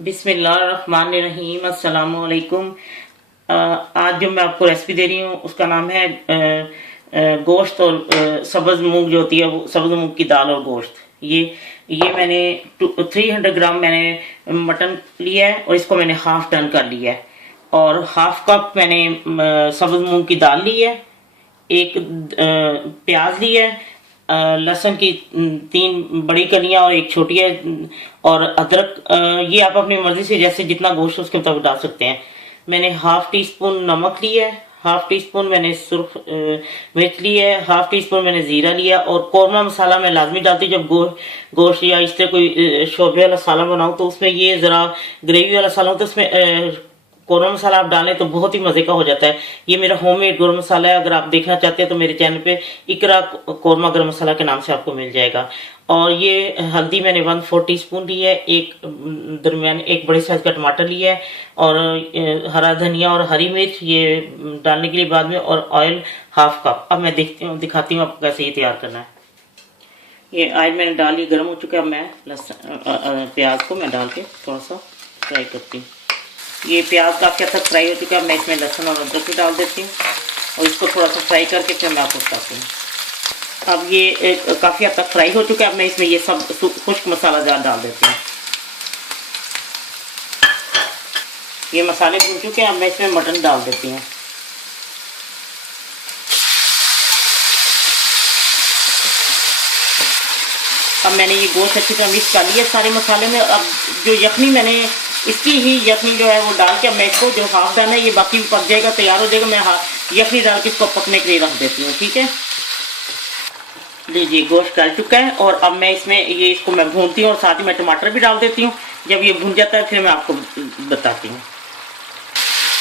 बिस्मिल्लाहिर्रहमानिर्रहीम। अस्सलाम वालेकुम। आज जो मैं आपको रेसिपी दे रही हूँ उसका नाम है गोश्त और सब्ज़ मूंग जो होती है वो सब्ज़ मूंग की दाल और गोश्त। ये मैंने 300 ग्राम मैंने मटन लिया है और इसको मैंने हाफ टर्न कर लिया है और हाफ कप मैंने सब्ज़ मूंग की दाल ली है। एक प्याज ली है, लहसुन की 3 बड़ी कलियां और एक छोटी है और अदरक। ये आप अपनी मर्जी से जैसे जितना गोश्त उसके मुताबिक डाल सकते हैं। मैंने हाफ टी स्पून नमक लिया है, हाफ टी स्पून मैंने सुर्ख मिर्च ली है, हाफ टी स्पून मैंने जीरा लिया और कौरमा मसाला मैं लाजमी डालती हूँ। जब गोश्त या इस तरह कोई शोरबे वाला सालन बनाऊँ तो उसमें ये ज़रा ग्रेवी वाला सालन हो तो उसमें कौरमा मसाला आप डालें तो बहुत ही मजे का हो जाता है। ये मेरा होममेड गरम मसाला है। अगर आप देखना चाहते हैं तो मेरे चैनल पे इकरा कौरमा गरम मसाला के नाम से आपको मिल जाएगा। और ये हल्दी मैंने 1/4 टीस्पून ली है, एक बड़े साइज का टमाटर लिया है और हरा धनिया और हरी मिर्च ये डालने के लिए बाद में, और ऑयल हाफ कप। अब मैं दिखाती हूँ आपको कैसे ये तैयार करना है। ये ऑयल मैंने डाल लिया, गर्म हो चुका है। अब मैं प्याज को मैं डाल के थोड़ा सा फ्राई करती हूँ। ये प्याज काफ़ी हद तक फ्राई हो चुका है। मैं इसमें लहसुन और अदरक भी डाल देती हूँ और इसको थोड़ा सा फ्राई करके फिर मैं आपको बताती हूँ। अब ये काफ़ी हद तक फ्राई हो चुका है। अब मैं इसमें ये सब खुश्क मसाला डाल देती हूँ। ये मसाले भून चुके हैं। अब मैं इसमें मटन डाल देती हूँ। अब मैंने ये गोश्त अच्छी तरह मिक्स कर लिया सारे मसाले में। अब जो यखनी मैंने इसकी ही यखनी जो है वो डाल के मैं इसको जो हाफ डाल है ये बाकी भी पक जाएगा, तैयार हो जाएगा। मैं यखनी डाल के इसको पकने के लिए रख देती हूँ। ठीक है, लीजिए गोश्त गल चुका है और अब मैं इसमें इसको मैं भूनती हूँ और साथ ही मैं टमाटर भी डाल देती हूँ। जब ये भून जाता है फिर मैं आपको बताती हूँ।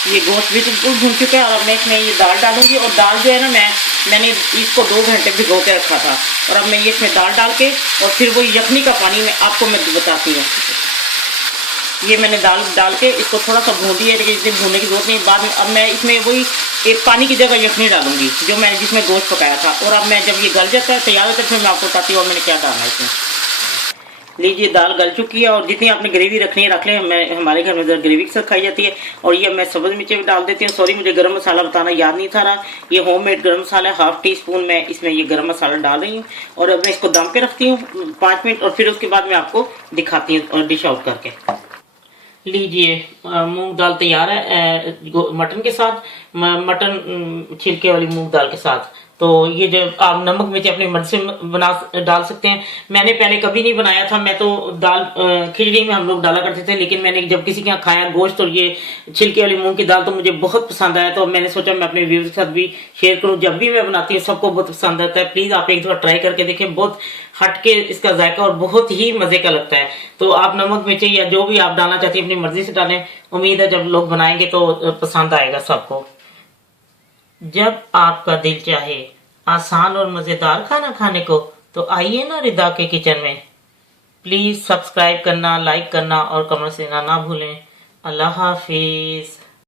ये गोश्त भी बिल्कुल भून चुका है और अब मैं इसमें ये दाल डालूंगी। और दाल जो है ना मैंने इसको 2 घंटे भिगो के रखा था और अब मैं ये इसमें दाल डाल के और फिर वो यखनी का पानी मैं आपको बताती हूँ। ये मैंने दाल डाल के इसको थोड़ा सा भून दिया, लेकिन इसमें भूनने की जरूरत नहीं। बाद में अब मैं इसमें वही एक पानी की जगह यखनी डालूंगी जो मैंने जिसमें गोश्त पकाया था। और अब मैं जब ये गल जाता है तैयार होता है फिर मैं आपको बताती हूँ और मैंने क्या डालना है इसमें। लीजिए दाल गल चुकी है और जितनी आपने ग्रेवी रखनी है रख लें। मैं हमारे घर में ज़रा ग्रेवी के साथ खाई जाती है। और ये मैं सब्ज़ मिर्चें भी डाल देती हूँ। सॉरी, मुझे गरम मसाला बताना याद नहीं था रहा। ये होममेड गरम मसाला है, हाफ टी स्पून मैं इसमें ये गरम मसाला डाल रही हूँ। और अब मैं इसको दम पे रखती हूँ 5 मिनट और फिर उसके बाद मैं आपको दिखाती हूँ डिश आउट करके। लीजिए मूंग दाल तैयार है मटन के साथ, मटन छिलके वाली मूंग दाल के साथ। तो ये जो आप नमक मिर्च अपनी मर्जी से डाल सकते हैं। मैंने पहले कभी नहीं बनाया था। मैं तो दाल खिचड़ी में हम लोग डाला करते थे, लेकिन मैंने जब किसी के यहाँ खाया गोश्त और ये छिलके वाली मूंग की दाल तो मुझे बहुत पसंद आया। तो मैंने सोचा मैं अपने व्यूअर्स के साथ भी शेयर करूं। जब भी मैं बनाती हूँ सबको बहुत पसंद आता है। प्लीज आप एक दफा ट्राई करके देखें, बहुत हटके इसका जायका और बहुत ही मजे का लगता है। तो आप नमक मिर्च या जो भी आप डालना चाहते हैं अपनी मर्जी से डालें। उम्मीद है जब लोग बनाएंगे तो पसंद आएगा सबको। जब आपका दिल चाहे आसान और मजेदार खाना खाने को तो आइए ना रिदा के किचन में। प्लीज सब्सक्राइब करना, लाइक करना और कमेंट देना ना भूलें। अल्लाह हाफिज।